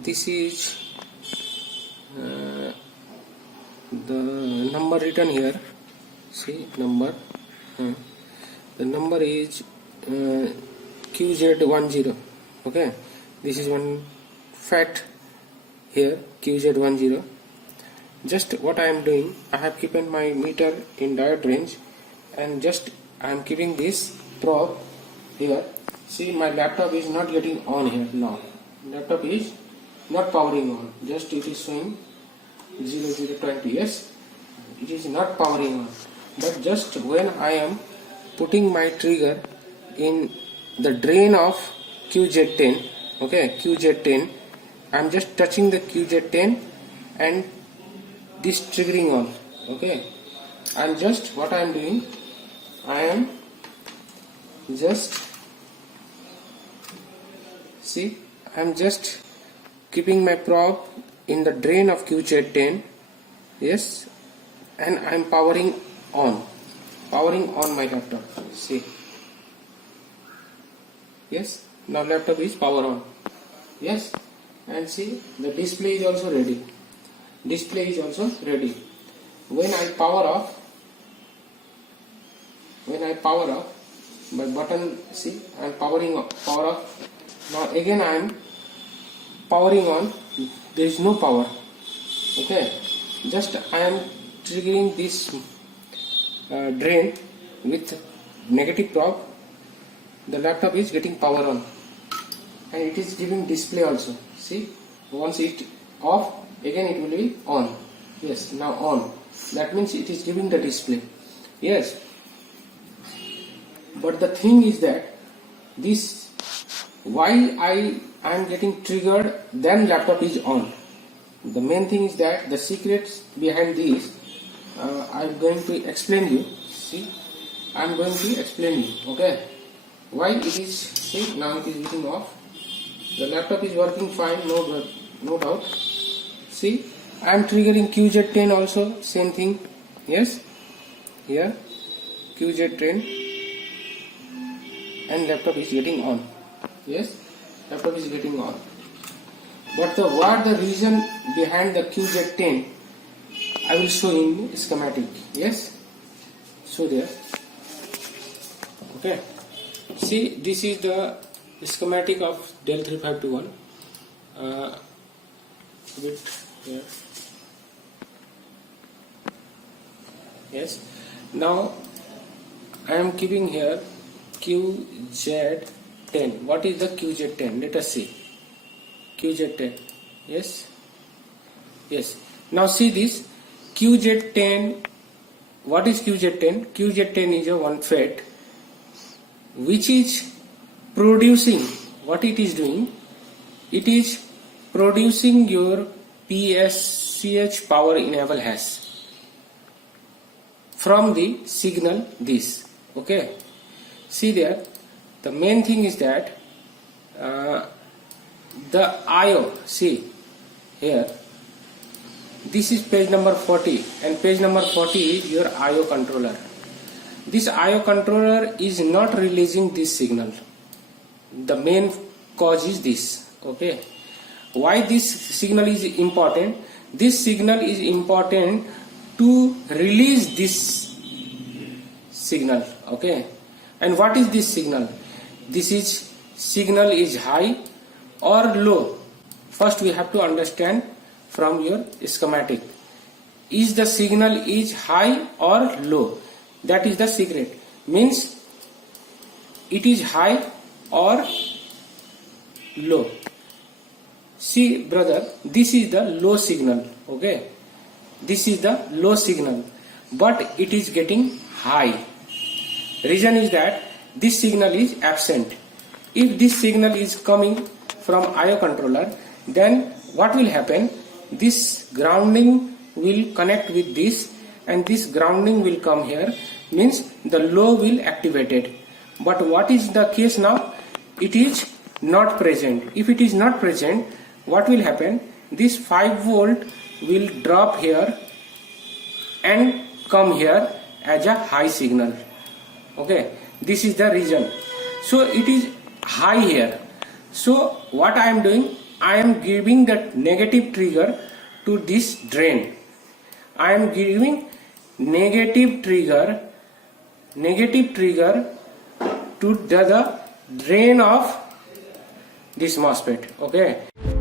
this is the number written here. See number, the number is QZ10. Okay, this is one fact here, QZ10. Just what I am doing, I have kept my meter in diode range, and just I am keeping this probe here. See, my laptop is not getting on here now. Laptop is not powering on. Just it is showing 0020. Yes, it is not powering on. But just when I am putting my trigger in the drain of QZ10, okay, QZ10, I am just touching the QZ10 and this triggering on. Okay, and just what I am doing, I am just, see, I am just keeping my probe in the drain of QZ10. Yes, and I am powering on my laptop. See, yes, now laptop is power on. Yes, and see, the display is also ready. Display is also ready. When I power off, my button, see, I am powering off, power off. Now again I am powering on. There is no power. Okay, just I am triggering this drain with negative probe. The laptop is getting power on, and it is giving display also. See, once it off, again it will be on. Yes, now on. That means it is giving the display. Yes, but the thing is that this, why I am getting triggered, then laptop is on. The main thing is that the secrets behind this, I am going to explain you. See, I am going to explain you. Okay, why it is. See, now it is getting off. The laptop is working fine, no doubt. See, I am triggering QZ10 also, same thing. Yes, here QZ10, and laptop is getting on. Yes, laptop is getting on. But what the reason behind the QZ10, I will show in schematic. Yes, so there. Okay, see, this is the schematic of DELL 3521. Here. Yes, now I am keeping here QZ10. What is the QZ10? Let us see. QZ10. Yes, yes. Now see this QZ10. What is QZ10? QZ10 is a one FET which is producing, what it is doing, it is producing your PSCH power enable hash from the signal this. Okay, see there, the main thing is that the IO, see here, this is page number 40, and page number 40 is your IO controller. This IO controller is not releasing this signal. The main cause is this. Okay, why this signal is important? This signal is important to release this signal. Okay, and what is this signal? This is signal is high or low. First we have to understand from your schematic. Is the signal is high or low? That is the secret. Means it is high or low. See brother, this is the low signal. Okay, this is the low signal, but it is getting high. Reason is that this signal is absent. If this signal is coming from IO controller, then what will happen? This grounding will connect with this, and this grounding will come here, means the low will activated. But what is the case now? It is not present. If it is not present, what will happen? This 5 volt will drop here and come here as a high signal. Okay, this is the reason. So it is high here. So what I am doing, I am giving that negative trigger to this drain. I am giving negative trigger to the drain of this MOSFET. Okay.